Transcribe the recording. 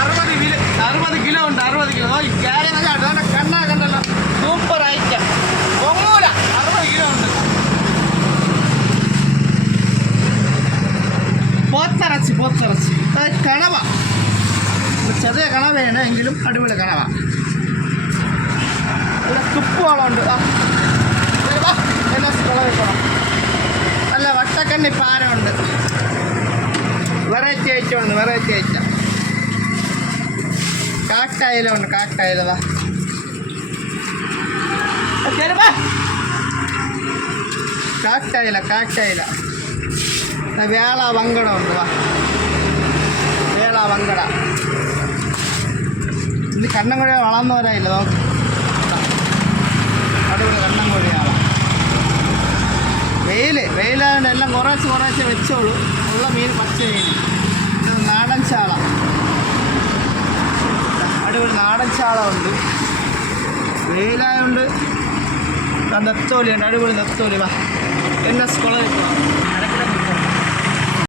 60 kilo ഉണ്ട്. 60 kilo കണ്ണാ കണ്ടല്ലോ, super item. ഒങ്ങൂല, 60 kilo ഉണ്ട്. പോത്തിറച്ചി കണവ, ചെറിയ കണവയാണ് എങ്കിലും അടിപൊളി കണവ. ഇവിടെ തുപ്പുകളുണ്ട്. എല്ലാം വെക്കണം. നല്ല വട്ടക്കണ്ണി പാരമുണ്ട്. വെറൈറ്റി ഐറ്റം ഉണ്ട്, വെറൈറ്റി ഐറ്റം. കാട്ടായിലുണ്ട്, കാട്ടായിലതാ കാട്ടായില. വേള വങ്കട ഉണ്ട്. വേള വങ്കട ഇത് കണ്ണൻകോഴി വളർന്നവരായില്ല. നോക്ക്, അടിപൊളി കണ്ണൻകോഴിയാണ്. വെയിലായതുകൊണ്ട് എല്ലാം കുറേശ്ശെ വെച്ചോളൂ. ഉള്ള മീൻ പച്ച മീൻ. ഇത് നാടൻ ചാള, അടിപൊളി നാടൻ ചാള ഉണ്ട്. വെയിലായതുകൊണ്ട് നെത്തോലിയുണ്ട്, അടിപൊളി നെത്തോലി. എന്നെ സ്കൂളിൽ